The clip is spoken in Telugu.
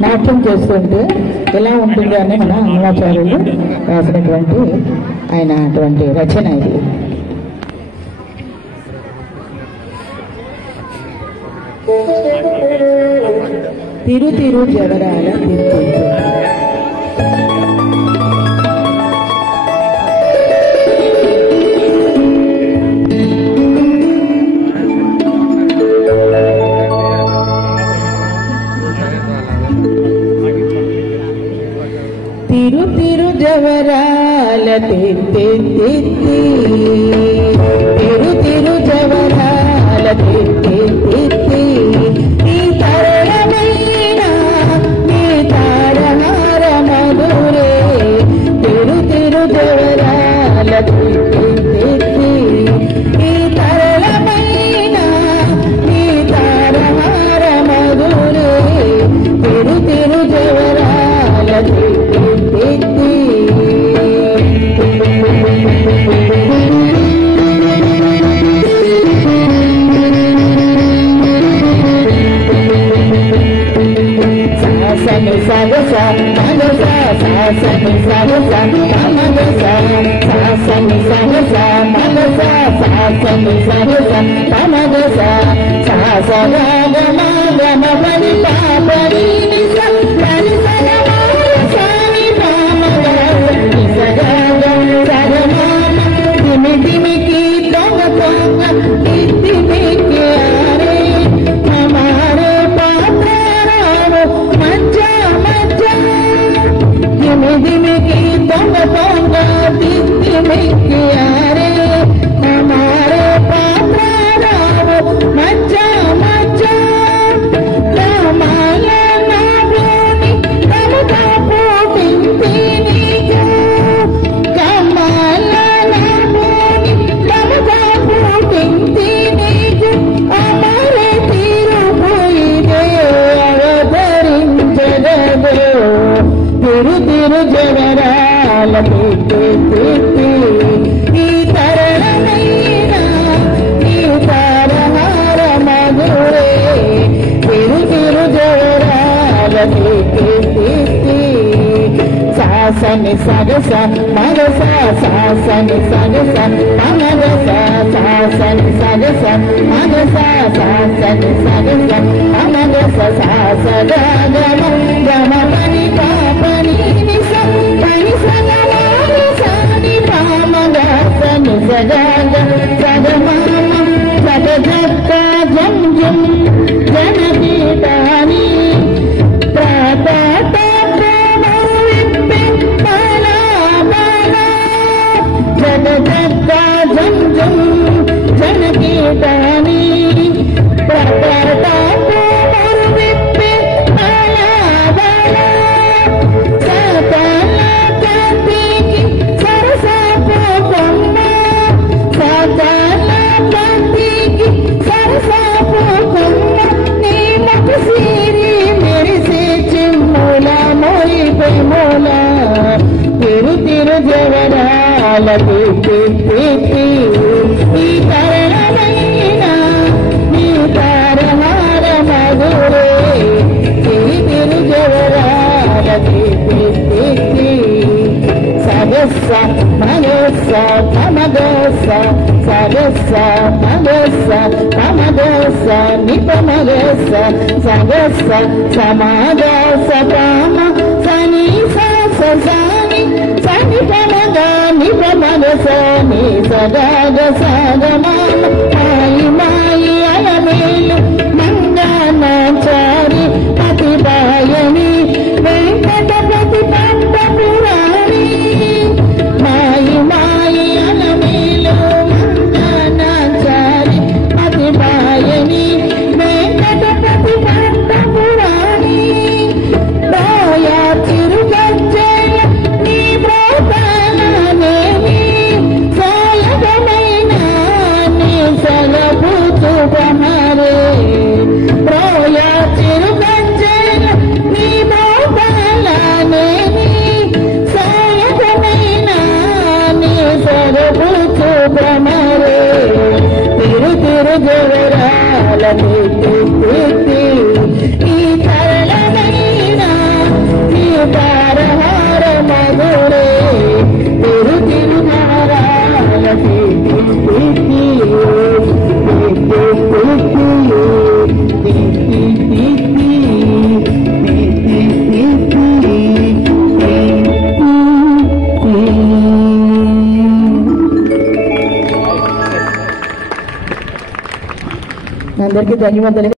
నాట్యం చేస్తుంటే ఎలా ఉంటుంది అని మన అన్నమాచార్యులు రాసినటువంటి ఆయన అటువంటి రచన ఇది. తిరు తిరు జవరాల తిరుపతి తిరు తిరు జవరాల తిత్తి తిరు తిరు జవరాల తిత్తి తిత్తి ఈ తరళమైన నీ తారహార మధురే తిరు తిరు జవరాల తిత్తి తిత్తి ఈ తరళమైన నీ తారహార మధురే తిరు తిరు జవరాల తిత్తి సాసని సగస మగస సాసని సగస మగస సాసని సగస మగస సాసని సగస మగస సాస గమ గమ పని పాపని నిస పని సగమాని సాని పామ గసని సగగ సగమామ సగజక్క జం జం జనపీతాని ప్రాత జం జం జనకీతాని ప్రకటపు విప్పి బల సకల కంటికి సరసపు కొమ్మ సకల కంటికి సరసపు కొమ్మ నీ ముఖ సిరి మెరిసే చిమ్ముల మోయిపై మూల తిరు తిరు జవరాల ఈ తరళమైన నీ తారహార మధురే తిరు తిరు జవరాల సగస్స మగస్స పమగస్స సగస్స మగస్స పమగస్స నిపమగస్స సగస్స సమాగస్స పామ సని సాని సని పమగా నిపమగస ని సగగ సగమామ మాయి మాయి అలమేలు మంగనాచారి పతిపాయని వెంకటపతి పంట పురాణి మాయి మాయి అలమేలు మంగనాచారి పతిపాయని వెంకటపతి పంట పురాణి రాయా తిరుగజ్జయ నీ బ్రోతననేమి సలగమైన నీ సలగ అందరికీ ధన్యవాదాలు.